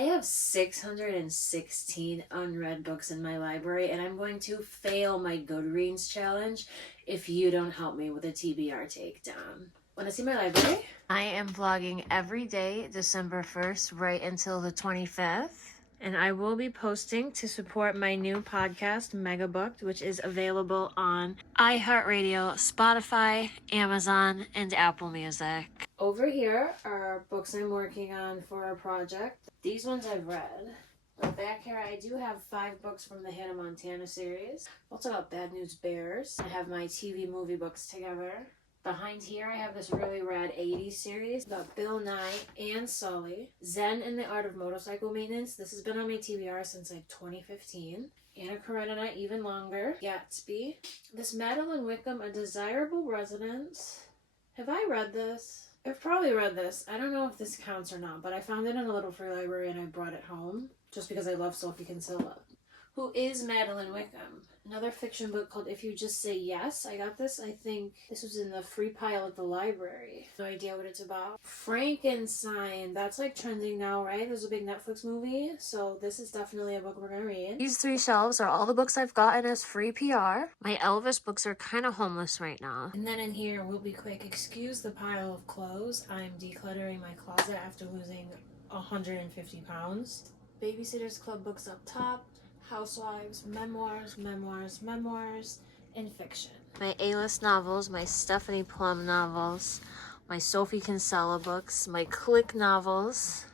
I have 616 unread books in my library, and I'm going to fail my Goodreads challenge if you don't help me with a TBR takedown. Want to see my library? I am vlogging every day, December 1st, right until the 25th. And I will be posting to support my new podcast, Mega Booked, which is available on iHeartRadio, Spotify, Amazon, and Apple Music. Over here are books I'm working on for a project. These ones I've read. But back here I do have 5 books from the Hannah Montana series. Also got Bad News Bears. I have my TV movie books together. Behind here I have this really rad 80s series about Bill Nye and Sully. Zen and the Art of Motorcycle Maintenance. This has been on my TBR since like 2015. Anna Karenina, even longer. Gatsby. This Madeline Wickham, A Desirable Residence. Have I read this? I've probably read this. I don't know if this counts or not, but I found it in a little free library and I brought it home just because I love Sophie Kinsella. Who is Madeline Wickham? Another fiction book called If You Just Say Yes. I got this, I think this was in the free pile at the library. No idea what it's about. Frankenstein. That's like trending now, right? There's a big Netflix movie. So this is definitely a book we're going to read. These 3 shelves are all the books I've gotten as free PR. My Elvis books are kind of homeless right now. And then in here, we'll be quick. Excuse the pile of clothes. I'm decluttering my closet after losing 150 pounds. Babysitter's Club books up top. Housewives, memoirs, and fiction. My A-list novels, my Stephanie Plum novels, my Sophie Kinsella books, my Click novels,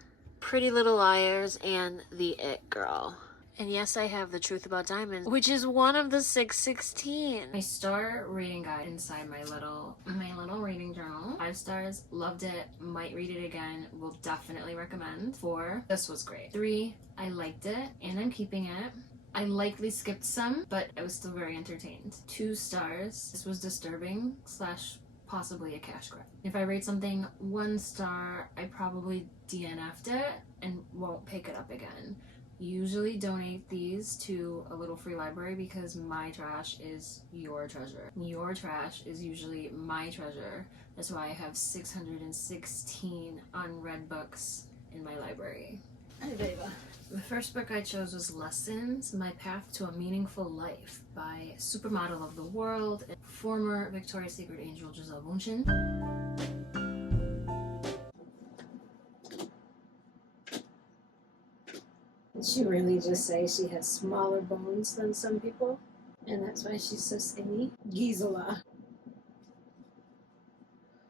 Pretty Little Liars, and The It Girl. And yes, I have The Truth About Diamonds, which is one of the 616. My star reading guide inside my little reading journal. 5 stars, loved it, might read it again, will definitely recommend. 4, this was great. 3, I liked it, and I'm keeping it. I likely skipped some, but I was still very entertained. 2 stars, this was disturbing / possibly a cash grab. If I rate something 1 star, I probably DNF'd it and won't pick it up again. Usually donate these to a little free library because my trash is your treasure. Your trash is usually my treasure. That's why I have 616 unread books in my library. Hi, baby. The first book I chose was Lessons, My Path to a Meaningful Life by Supermodel of the World and former Victoria's Secret angel Gisele Bündchen. Did she really just say she has smaller bones than some people? And that's why she's so skinny? Gisela.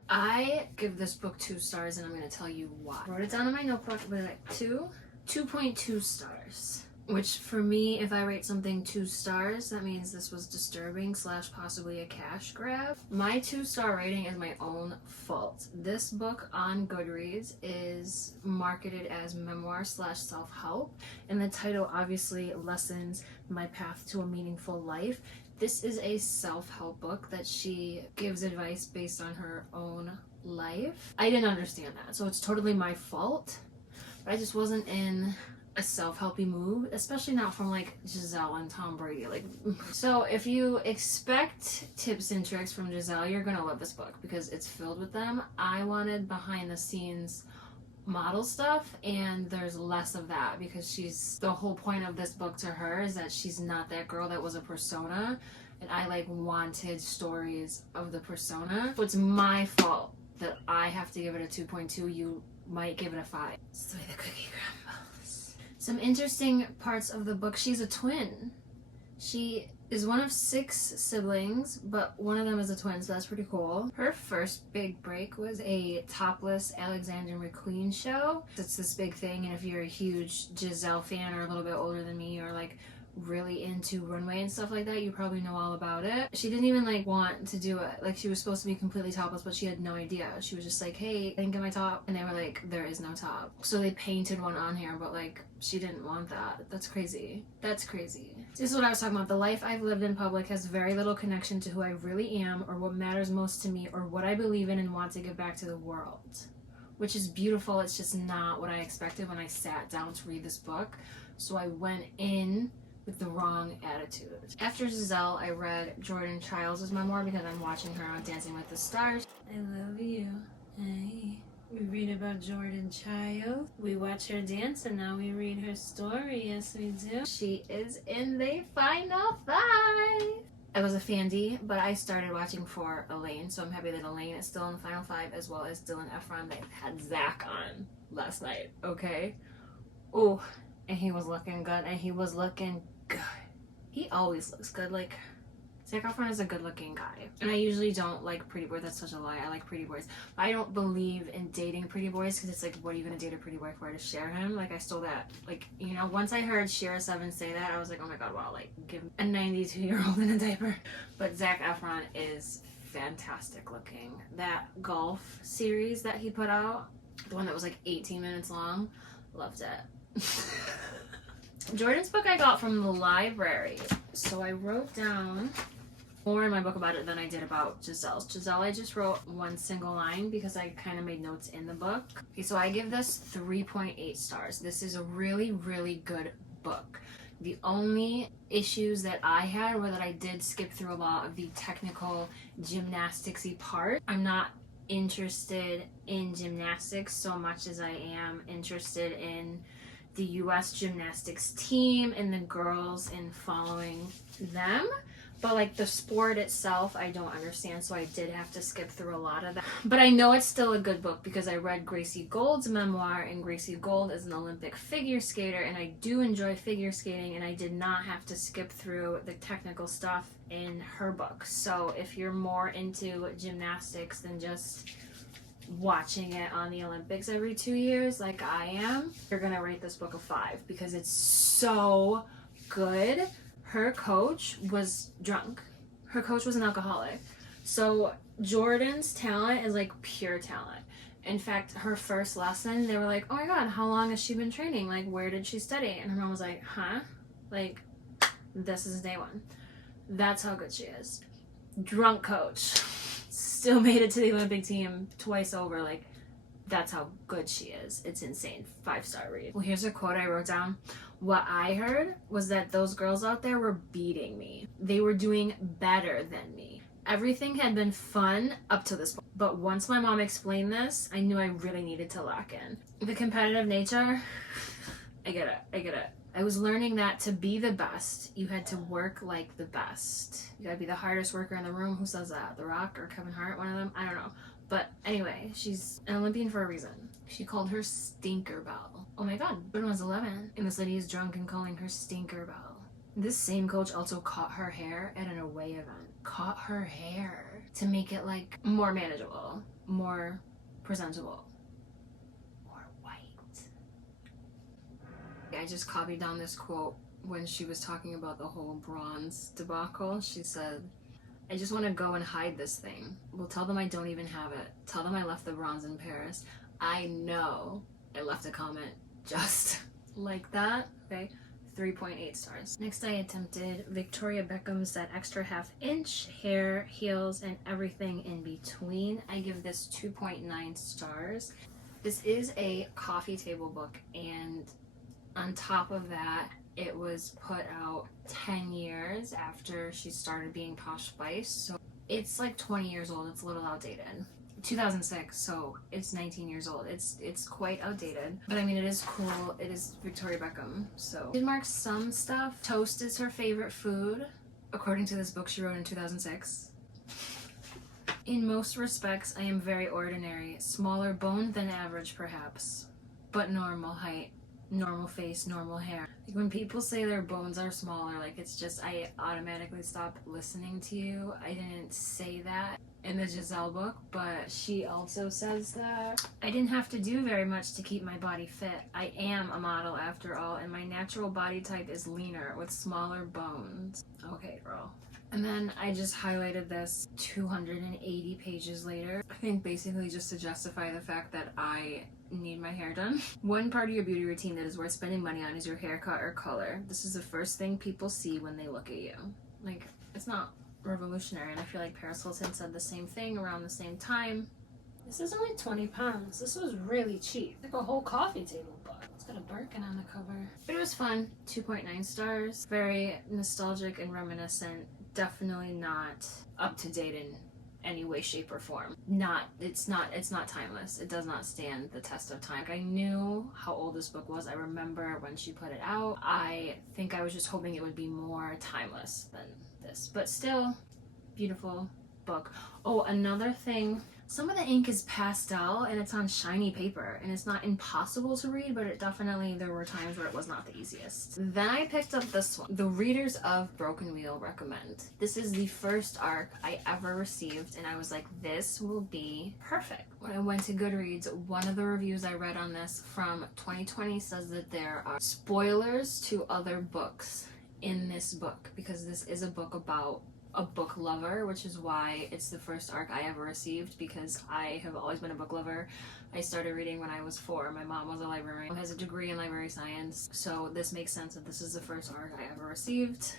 I give this book 2 stars and I'm going to tell you why. I wrote it down in my notebook, but like 2.2 stars. Which for me, if I rate something 2 stars, that means this was disturbing / possibly a cash grab. My 2-star rating is my own fault. This book on Goodreads is marketed as memoir / self-help. And the title, obviously, Lessons, My Path to a Meaningful Life. This is a self-help book that she gives advice based on her own life. I didn't understand that, so it's totally my fault. But I just wasn't in a self-helpy mood, especially not from like Gisele and Tom Brady. So if you expect tips and tricks from Gisele, you're gonna love this book because it's filled with them. I wanted behind the scenes model stuff, and there's less of that because the whole point of this book to her is that she's not that girl that was a persona, and I wanted stories of the persona. So it's my fault that I have to give it a 2.2. You might give it a 5. It's the way the cookie crumbles. Some interesting parts of the book. She's a twin. She is one of 6 siblings, but one of them is a twin, so that's pretty cool. Her first big break was a topless Alexander McQueen show. It's this big thing, and if you're a huge Gisele fan or a little bit older than me, or really into runway and stuff like that, you probably know all about it. She didn't even want to do it. She was supposed to be completely topless, but she had no idea. She was just like, hey, I didn't get my top. And they were like, there is no top. So they painted one on here, but she didn't want that. That's crazy. That's crazy. This is what I was talking about. The life I've lived in public has very little connection to who I really am or what matters most to me or what I believe in and want to give back to the world. Which is beautiful. It's just not what I expected when I sat down to read this book. So I went in with the wrong attitude. After Gisele, I read Jordan Childs' memoir because I'm watching her on Dancing with the Stars. I love you. Hey. We read about Jordan Child. We watch her dance and now we read her story. Yes, we do. She is in the final 5. I was a Fandy, but I started watching for Elaine, so I'm happy that Elaine is still in the final 5, as well as Dylan Efron. They had Zach on last night, okay? Oh, and he was looking good, and he was looking good. He always looks good. Like, Zac Efron is a good-looking guy. And I usually don't like pretty boys. That's such a lie. I like pretty boys. But I don't believe in dating pretty boys because it's like, what are you going to date a pretty boy for? To share him? Like, I stole that. Like, you know, once I heard Shira 7 say that, I was like, oh my god, wow, like, give a 92-year-old in a diaper. But Zac Efron is fantastic looking. That golf series that he put out, the one that was like 18 minutes long, loved it. Jordan's book I got from the library. So I wrote down more in my book about it than I did about Giselle's. Giselle, I just wrote one single line because I kind of made notes in the book. Okay, so I give this 3.8 stars. This is a really, really good book. The only issues that I had were that I did skip through a lot of the technical gymnastics-y part. I'm not interested in gymnastics so much as I am interested in the US gymnastics team and the girls and following them. But like the sport itself, I don't understand, so I did have to skip through a lot of that. But I know it's still a good book because I read Gracie Gold's memoir, and Gracie Gold is an Olympic figure skater, and I do enjoy figure skating, and I did not have to skip through the technical stuff in her book. So if you're more into gymnastics than just watching it on the Olympics every 2 years like I am, you're gonna rate this book a 5 because it's so good. Her coach was drunk. Her coach was an alcoholic. So Jordan's talent is like pure talent. In fact, her first lesson, they were like, oh my god, how long has she been training? Like, where did she study? And her mom was like, huh? Like, this is day 1. That's how good she is. Drunk coach. Still made it to the Olympic team twice over. Like, that's how good she is. It's insane. 5-star read. Well, here's a quote I wrote down. What I heard was that those girls out there were beating me. They were doing better than me. Everything had been fun up to this point. But once my mom explained this, I knew I really needed to lock in. The competitive nature, I get it. I was learning that to be the best, you had to work like the best. You gotta be the hardest worker in the room. Who says that? The Rock or Kevin Hart? One of them? I don't know. But anyway, she's an Olympian for a reason. She called her Stinker Bell. Oh my god, Jordan was 11. And this lady is drunk and calling her Stinker Bell. This same coach also caught her hair at an away event. Caught her hair to make it like more manageable, more presentable. I just copied down this quote when she was talking about the whole bronze debacle. She said, I just want to go and hide this thing. Well, tell them I don't even have it. Tell them I left the bronze in Paris. I know I left a comment just like that. Okay, 3.8 stars. Next, I attempted Victoria Beckham's That Extra Half Inch, hair, heels, and everything in between. I give this 2.9 stars. This is a coffee table book, and on top of that, it was put out 10 years after she started being Posh Spice. So it's like 20 years old. It's a little outdated. 2006, so it's 19 years old. It's quite outdated. But I mean, it is cool. It is Victoria Beckham. So she marks some stuff. Toast is her favorite food, according to this book she wrote in 2006. In most respects, I am very ordinary. Smaller boned than average, perhaps, but normal height. Normal face, normal hair. Like when people say their bones are smaller, like it's just, I automatically stop listening to you. I didn't say that in the Giselle book, but she also says that. I didn't have to do very much to keep my body fit. I am a model after all, and my natural body type is leaner with smaller bones. Okay, girl. And then I just highlighted this 280 pages later. I think basically just to justify the fact that I need my hair done. One part of your beauty routine that is worth spending money on is your haircut or color. This is the first thing people see when they look at you. Like, it's not revolutionary, and I feel like Paris Hilton said the same thing around the same time. This is only 20 pounds. This was really cheap. Like a whole coffee table book. It's got a Birkin on the cover. But it was fun. 2.9 stars. Very nostalgic and reminiscent. Definitely not up to date in any way, shape, or form. It's not timeless. It does not stand the test of time. I knew how old this book was. I remember when she put it out. I think I was just hoping it would be more timeless than this, but still beautiful book. Oh, another thing, some of the ink is pastel and it's on shiny paper, and it's not impossible to read, but there were times where it was not the easiest. Then I picked up this one. The readers of Broken Wheel recommend. This is the first ARC I ever received, and I was like, this will be perfect. When I went to Goodreads, one of the reviews I read on this from 2020 says that there are spoilers to other books in this book, because this is a book about a book lover, which is why it's the first ARC I ever received, because I have always been a book lover. I started reading when I was 4. My mom was a librarian, has a degree in library science, so this makes sense that this is the first ARC I ever received.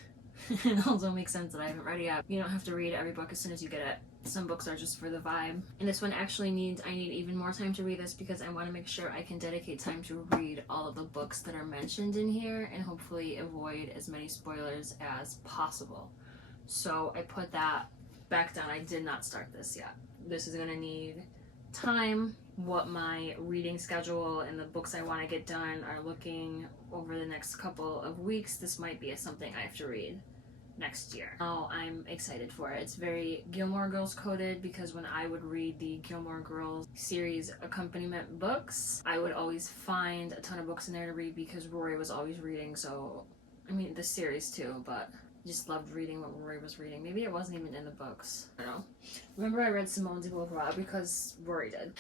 It also makes sense that I haven't read it yet. You don't have to read every book as soon as you get it. Some books are just for the vibe. And this one actually I need even more time to read this, because I want to make sure I can dedicate time to read all of the books that are mentioned in here and hopefully avoid as many spoilers as possible. So I put that back down. I did not start this yet. This is going to need time. What my reading schedule and the books I want to get done are looking over the next couple of weeks. This might be something I have to read next year. Oh, I'm excited for it. It's very Gilmore Girls coded, because when I would read the Gilmore Girls series accompaniment books, I would always find a ton of books in there to read because Rory was always reading. So, I mean, the series too, but just loved reading what Rory was reading. Maybe it wasn't even in the books. I don't know. Remember, I read Simone de Beauvoir because Rory did.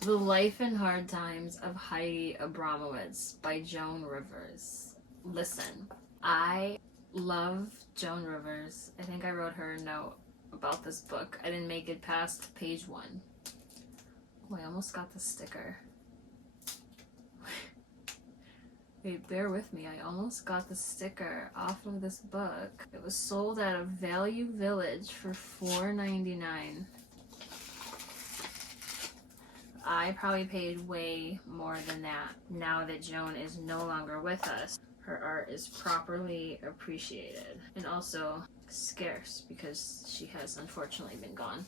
The Life and Hard Times of Heidi Abramowitz by Joan Rivers. Listen, I love Joan Rivers. I think I wrote her a note about this book. I didn't make it past page 1. Oh, I almost got the sticker. Wait, bear with me. I almost got the sticker off of this book. It was sold at a Value Village for $4.99. I probably paid way more than that. Now that Joan is no longer with us, her art is properly appreciated and also scarce, because she has unfortunately been gone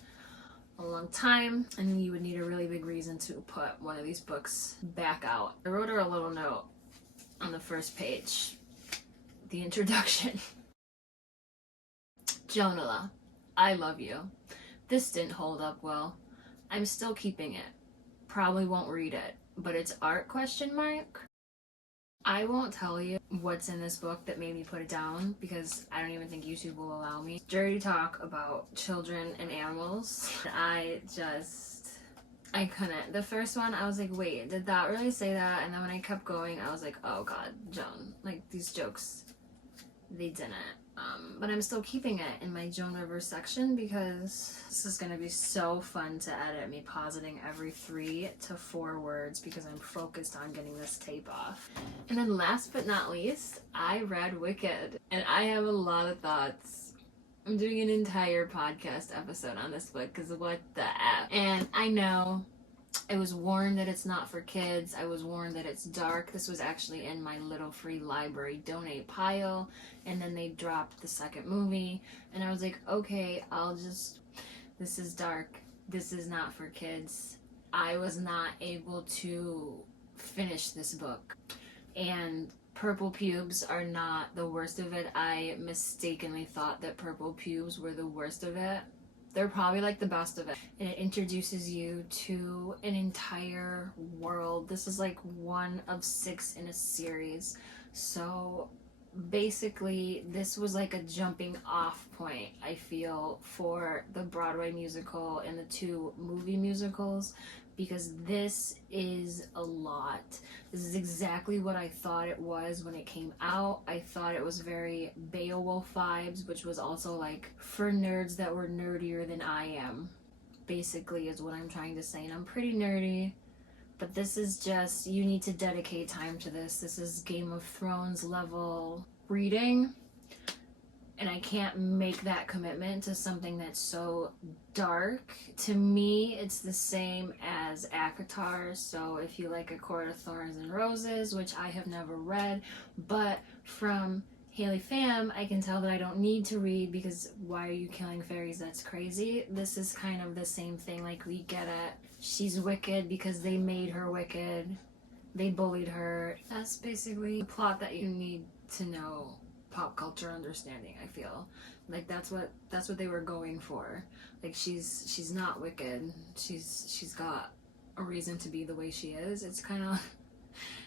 a long time, and you would need a really big reason to put one of these books back out. I wrote her a little note on the first page, the introduction. Jonala, I love you. This didn't hold up well. I'm still keeping it. Probably won't read it, but it's art ? I won't tell you what's in this book that made me put it down, because I don't even think YouTube will allow me. Dirty talk about children and animals. I couldn't. The first one, I was like, wait, did that really say that? And then when I kept going, I was like, oh god, Joan. Like, these jokes, they didn't. But I'm still keeping it in my Joan Rivers section, because this is going to be so fun to edit, me positing every 3 to 4 words, because I'm focused on getting this tape off. And then last but not least, I read Wicked, and I have a lot of thoughts. I'm doing an entire podcast episode on this book, because what the F. And I know I was warned that it's not for kids. I was warned that it's dark. This was actually in my little free library donate pile, and then they dropped the second movie, and I was like, okay, this is dark. This is not for kids. I was not able to finish this book. And purple pubes are not the worst of it. I mistakenly thought that purple pubes were the worst of it. They're probably like the best of it. And it introduces you to an entire world. This is like 1 of 6 in a series. So basically, this was like a jumping off point, I feel, for the Broadway musical and the 2 movie musicals, because this is a lot. This is exactly what I thought it was when it came out. I thought it was very Beowulf vibes, which was also like for nerds that were nerdier than I am, basically, is what I'm trying to say. And I'm pretty nerdy, but this is just, you need to dedicate time to this. This is Game of Thrones level reading, and I can't make that commitment to something that's so dark. To me, it's the same as ACOTAR. So if you like A Court of Thorns and Roses, which I have never read, but from Haley fam, I can tell that I don't need to read because why are you killing fairies? That's crazy. This is kind of the same thing. Like, we get it. She's wicked because they made her wicked. They bullied her. That's basically the plot that you need to know. Pop culture understanding, I feel. Like, that's what they were going for. Like, she's not wicked. She's got a reason to be the way she is. It's kind of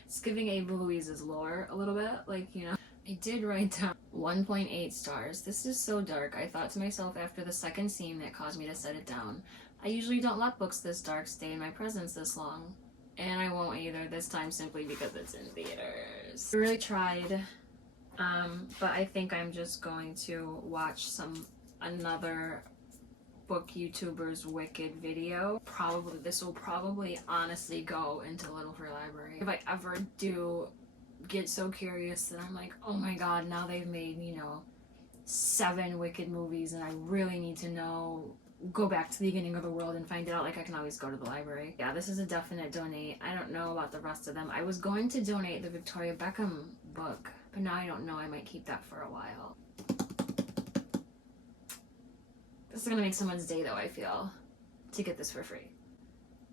it's giving Ava Louise's lore a little bit, like, you know. I did write down 1.8 stars. This is so dark. I thought to myself after the second scene that caused me to set it down, I usually don't let books this dark stay in my presence this long. And I won't either this time, simply because it's in theaters. I really tried, but I think I'm just going to watch another book YouTuber's Wicked video. This will probably honestly go into Little Free Library. If I ever do get so curious that I'm like, oh my god, now they've made, you know, 7 Wicked movies and I really need to know, go back to the beginning of the world and find it out, like, I can always go to the library. Yeah, this is a definite donate. I don't know about the rest of them. I was going to donate the Victoria Beckham book, but now I don't know. I might keep that for a while. This is gonna make someone's day though, I feel, to get this for free.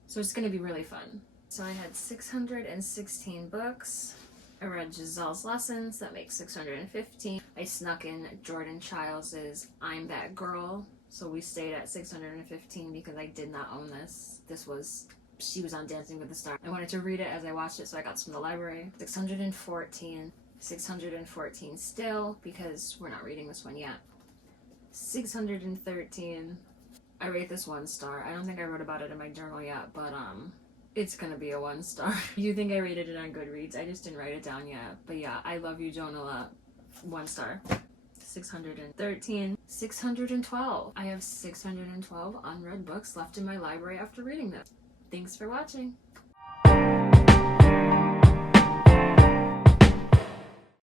So it's gonna be really fun. So I had 616 books. I read Giselle's Lessons, that makes 615. I snuck in Jordan Childs' I'm That Girl, so we stayed at 615 because I did not own this. She was on Dancing with the Stars. I wanted to read it as I watched it, so I got this from the library. 614 still, because we're not reading this one yet. 613. I rate this 1 star. I don't think I wrote about it in my journal yet, but it's gonna be a 1 star. You think I rated it on Goodreads? I just didn't write it down yet. But yeah, I love you, Jonah. 1 star. 613. 612. I have 612 unread books left in my library after reading this. Thanks for watching.